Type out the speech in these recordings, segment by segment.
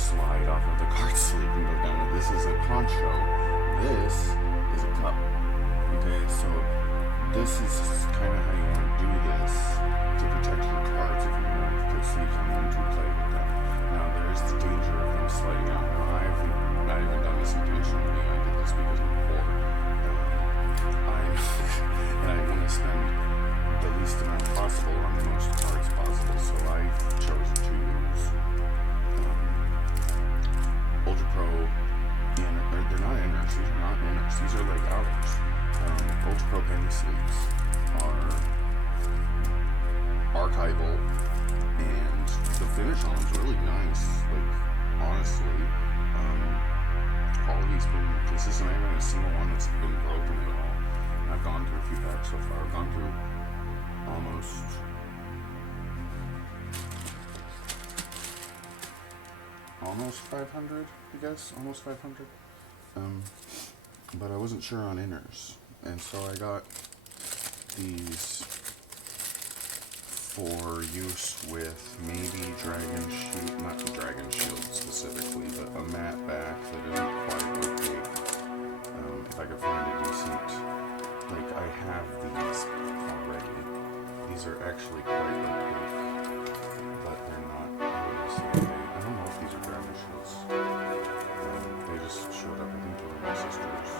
slide off of the card sleeve and go down it. This is a poncho. This is a cup. Okay, so this is kind of how you want to do this to protect your cards if you want to put sleeves on them to play with them. Now there's the danger of them sliding out. Now I've not even done this intentionally. I did this because I'm poor. I want to spend the least amount possible on the most cards possible, so I've chosen to use Ultra Pro. They're not inners. These are not inners. These are like outers. Ultra Pro penny sleeves are archival, and the finish on them is really nice. Like honestly, quality's been consistent. I haven't had a single one that's been broken at all. I've gone through a few packs so far. I've gone through almost 500, I guess, almost 500. But I wasn't sure on inners, and so I got these for use with maybe Dragon Shield, not the Dragon Shield specifically, but a matte back that isn't quite opaque. If I could find a decent, like I have these already. These are actually quite opaque, but they're not. I don't know if these are Dragon Shields. They just showed up. I think they were my sister's.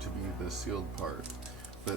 To be the sealed part,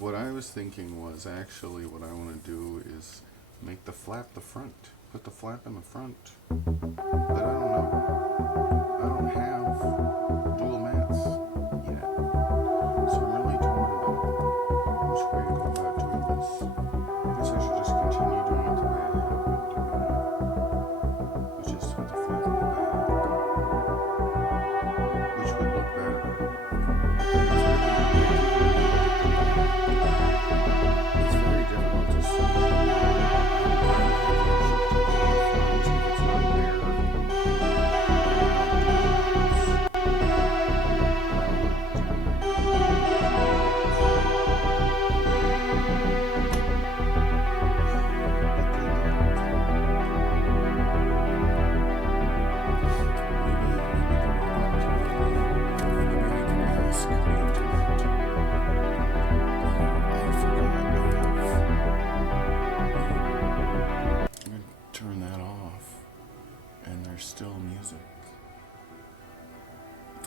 what I was thinking was actually what I want to do is make the flap the front. put the flap in the front. But I don't know. I don't have dual mats yet. So I'm really torn about which way to go about doing this. I guess I should just continue doing it the way I have been doing it. Which is with the flap in the back. Which would look better. It's very difficult to see. It's not turn that off, and there's still music,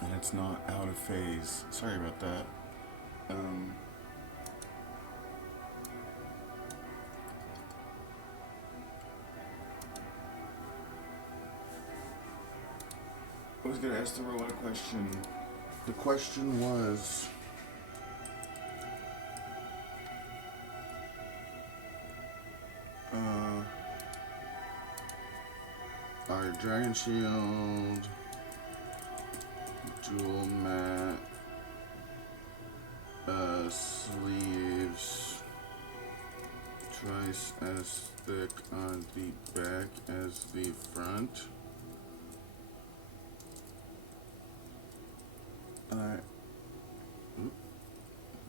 and it's not out of phase. Sorry about that. I was gonna ask the robot a question. The question was, our Dragon Shield dual mat sleeves twice as thick on the back as the front.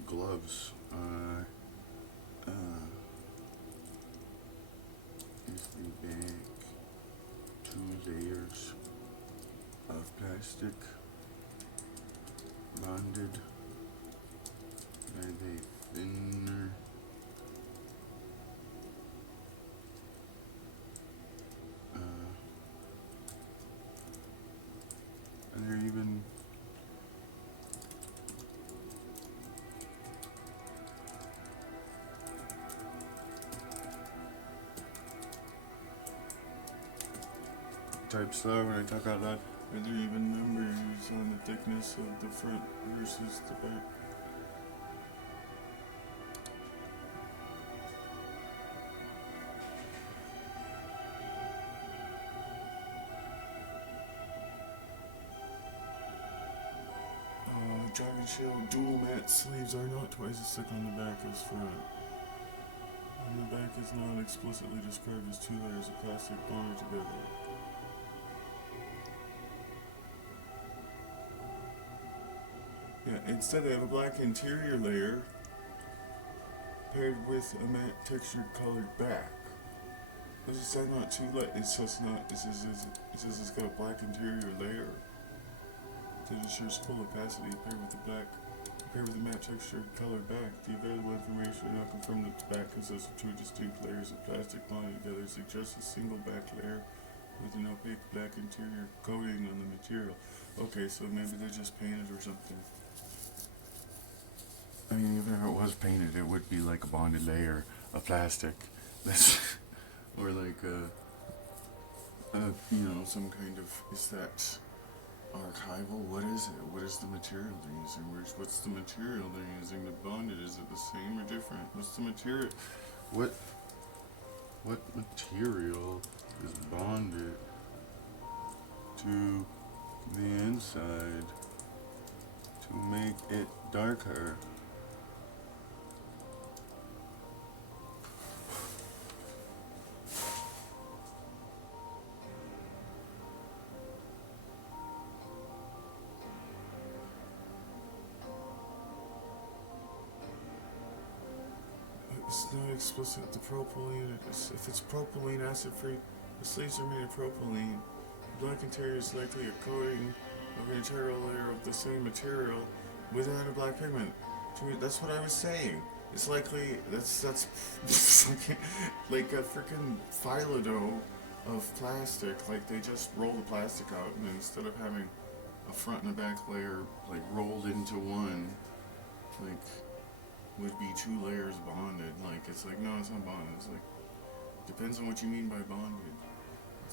Gloves is the back 2 layers of plastic bonded by the thinner and they're even type stuff when I talk out loud. Are there even numbers on the thickness of the front versus the back? Dragon Shield dual mat sleeves are not twice as thick on the back as front. And the back is not explicitly described as 2 layers of plastic bonded together. Yeah, instead they have a black interior layer paired with a matte textured colored back. Is that not too light? It says it's got a black interior layer that ensures full opacity paired with the matte textured colored back. The available information now confirmed that the back consists of 2 distinct layers of plastic bonded together, suggests a single back layer with an opaque black interior coating on the material. Okay, so maybe they're just painted or something. I mean, even if it was painted, it would be like a bonded layer of plastic. That's or like some kind of, is that archival? What is it? What is the material they're using? What's the material they're using to bond it? Is it the same or different? What's the material? What material is bonded to the inside to make it darker? It's not explicit. The propylene, if it's propylene acid-free, the sleeves are made of propylene. The black interior is likely a coating of an interior layer of the same material without a black pigment. That's what I was saying. It's likely that's like a freaking phyllo of plastic. Like they just roll the plastic out, and instead of having a front and a back layer like rolled into one, like would be 2 layers bonded. Like it's like, no, it's not bonded. It's like, depends on what you mean by bonded.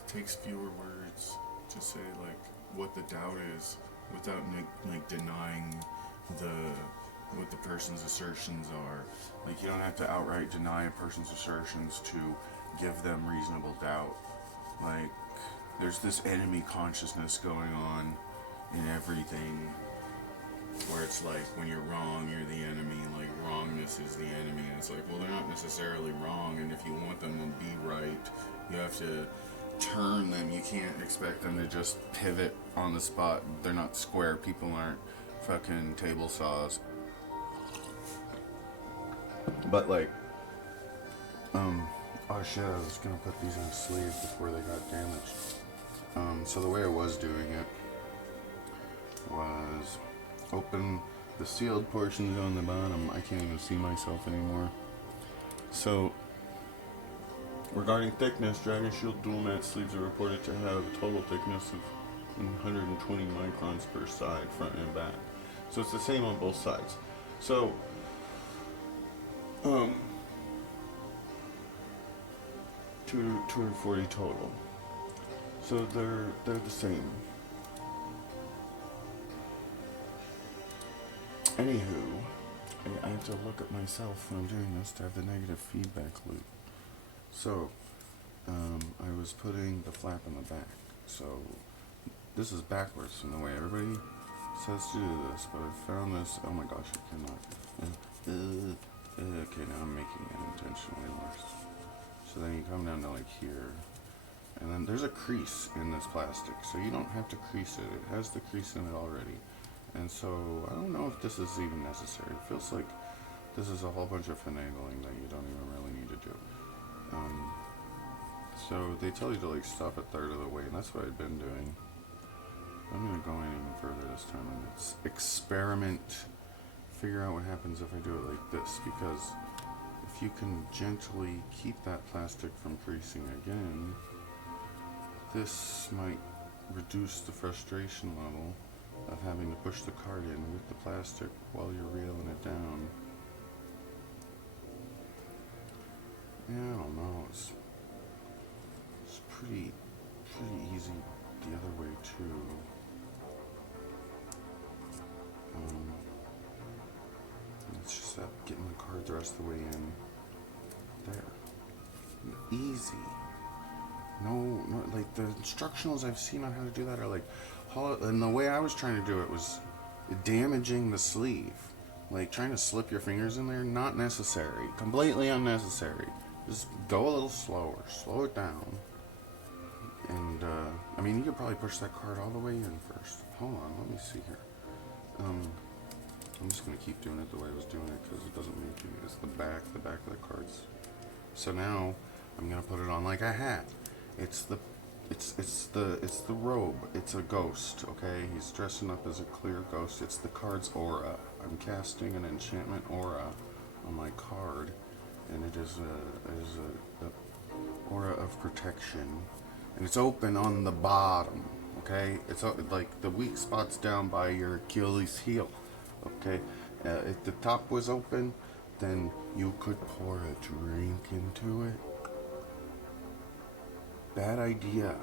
takes fewer words to say like what the doubt is without like denying the what the person's assertions are. Like, you don't have to outright deny a person's assertions to give them reasonable doubt. Like, there's this enemy consciousness going on in everything, where it's like when you're wrong, you're the enemy. Like wrongness is the enemy. And it's like, well, they're not necessarily wrong. And if you want them to be right, you have to turn them. You can't expect them to just pivot on the spot. They're not square. People aren't fucking table saws. But like, oh shit, I was gonna put these in sleeves before they got damaged. So the way I was doing it was open the sealed portions on the bottom. I can't even see myself anymore. So, regarding thickness, Dragon Shield dual matte sleeves are reported to have a total thickness of 120 microns per side, front and back. So it's the same on both sides. So, 240 total. So they're the same. Anywho, I have to look at myself when I'm doing this to have the negative feedback loop. So, I was putting the flap in the back. So, this is backwards from the way everybody says to do this, but I found this. Oh my gosh, I cannot. Okay, now I'm making it intentionally worse. So then you come down to like here, and then there's a crease in this plastic, so you don't have to crease it. It has the crease in it already. And so I don't know if this is even necessary. It feels like this is a whole bunch of finagling that you don't even really need to do. So they tell you to like stop a third of the way, and that's what I've been doing. I'm gonna go in even further this time and it's experiment, figure out what happens if I do it like this, because if you can gently keep that plastic from creasing again, this might reduce the frustration level of having to push the card in with the plastic while you're reeling it down. Yeah, I don't know. It's pretty easy the other way too. It's just that getting the card the rest of the way in. There. Easy. No, like the instructionals I've seen on how to do that are like, and the way I was trying to do it was damaging the sleeve. Like trying to slip your fingers in there, not necessary. Completely unnecessary. Just go a little slower. Slow it down. And, I mean, you could probably push that card all the way in first. Hold on, let me see here. I'm just going to keep doing it the way I was doing it because it doesn't make any. It's the back of the cards. So now, I'm going to put it on like a hat. It's the robe. It's a ghost, okay? He's dressing up as a clear ghost. It's the card's aura. I'm casting an enchantment aura on my card, and it is a aura of protection, and it's open on the bottom, okay? It's like the weak spot's down by your Achilles heel, okay? If the top was open, then you could pour a drink into it. Bad idea.